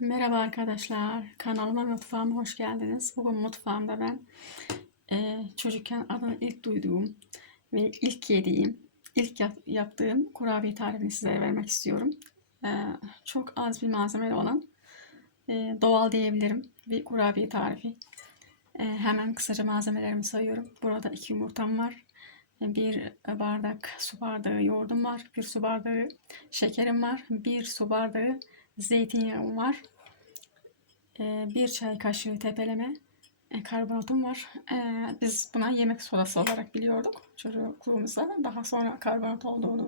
Merhaba arkadaşlar, kanalıma mutfağıma hoş geldiniz. Bugün mutfağımda ben eee, çocukken adını ilk duyduğum ve ilk yediğim, ilk yap- yaptığım kurabiye tarifini sizlere vermek istiyorum. Eee, çok az bir malzemeli olan eee, doğal diyebilirim bir kurabiye tarifi. Eee, hemen kısaca malzemelerimi sayıyorum. Burada iki yumurtam var. Bir bardak su bardağı yoğurdum var. Bir su bardağı şekerim var. Bir su bardağı zeytinyağım var. Ee, bir çay kaşığı tepeleme e, karbonatım var. Ee, biz buna yemek sodası olarak biliyorduk çocukluğumuzda. Daha sonra karbonat olduğunu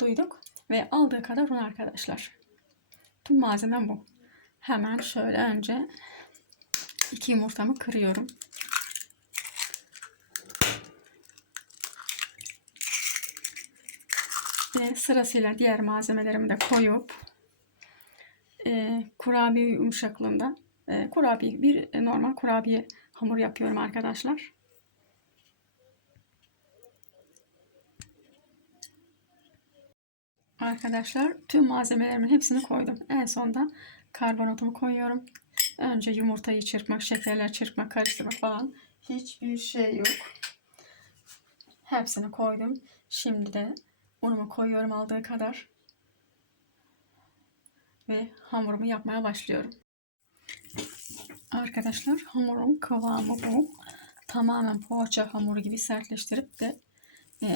duyduk. Ve aldığı kadar un arkadaşlar. Tüm malzemem bu. Hemen şöyle önce iki yumurtamı kırıyorum. Ve sırasıyla diğer malzemelerimi de koyup e, kurabiye yumuşaklığında e, kurabiye bir e, normal kurabiye hamur yapıyorum arkadaşlar. Arkadaşlar tüm malzemelerimin hepsini koydum. En sonda karbonatımı koyuyorum. Önce yumurtayı çırpmak, şekerler çırpmak, karıştırmak falan hiçbir şey yok. Hepsini koydum. Şimdi de unumu koyuyorum aldığı kadar ve hamurumu yapmaya başlıyorum. Arkadaşlar hamurun kıvamı bu. Tamamen poğaça hamuru gibi sertleştirip de e,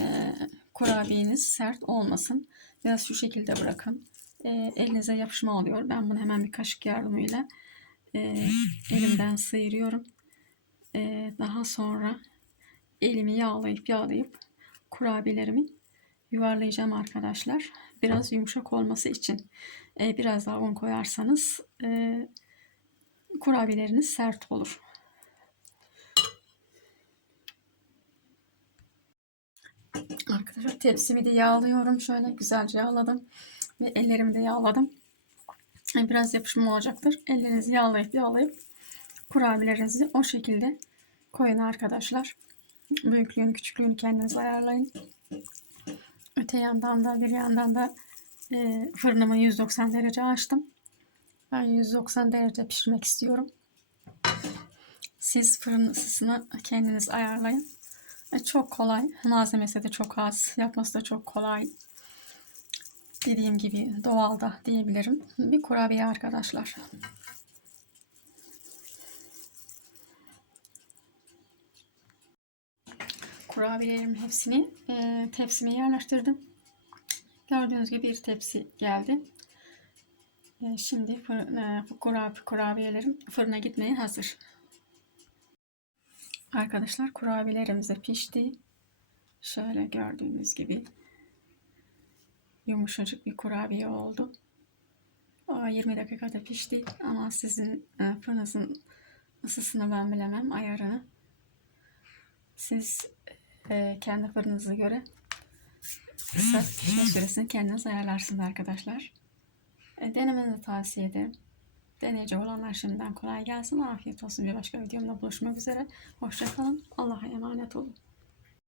kurabiyeniz sert olmasın. Biraz şu şekilde bırakın. E, elinize yapışma oluyor. Ben bunu hemen bir kaşık yardımıyla e, elimden sıyırıyorum. E, daha sonra elimi yağlayıp yağlayıp kurabiyelerimi yuvarlayacağım arkadaşlar. Biraz yumuşak olması için e, biraz daha un koyarsanız e, kurabiyeleriniz sert olur. Arkadaşlar tepsimi de yağlıyorum. Şöyle güzelce yağladım. Ve ellerimi de yağladım. Biraz yapışma olacaktır. Ellerinizi yağlayıp yağlayıp kurabiyelerinizi o şekilde koyun arkadaşlar. Büyüklüğünü küçüklüğünü kendiniz ayarlayın. Öte yandan da bir yandan da e, fırınımı 190 derece açtım. Ben 190 derece pişirmek istiyorum. Siz fırın ısısını kendiniz ayarlayın. E, çok kolay. Malzemesi de çok az. Yapması da çok kolay. Dediğim gibi doğalda diyebilirim. Bir kurabiye arkadaşlar. Kurabiyelerimin hepsini e, tepsime yerleştirdim. Gördüğünüz gibi bir tepsi geldi. E, şimdi fırın, e, kurab kurabiyelerim fırına gitmeye hazır. Arkadaşlar kurabiyelerimiz de pişti. Şöyle gördüğünüz gibi yumuşacık bir kurabiye oldu. O 20 dakikada pişti ama sizin e, fırınızın ısısını ben bilemem ayarını. Siz e, kendi fırınınıza göre pişme süresini kendiniz ayarlarsınız arkadaşlar. E, denemenizi tavsiye ederim. Deneyecek olanlar şimdiden kolay gelsin. Afiyet olsun. Bir başka videomda buluşmak üzere. Hoşçakalın. Allah'a emanet olun.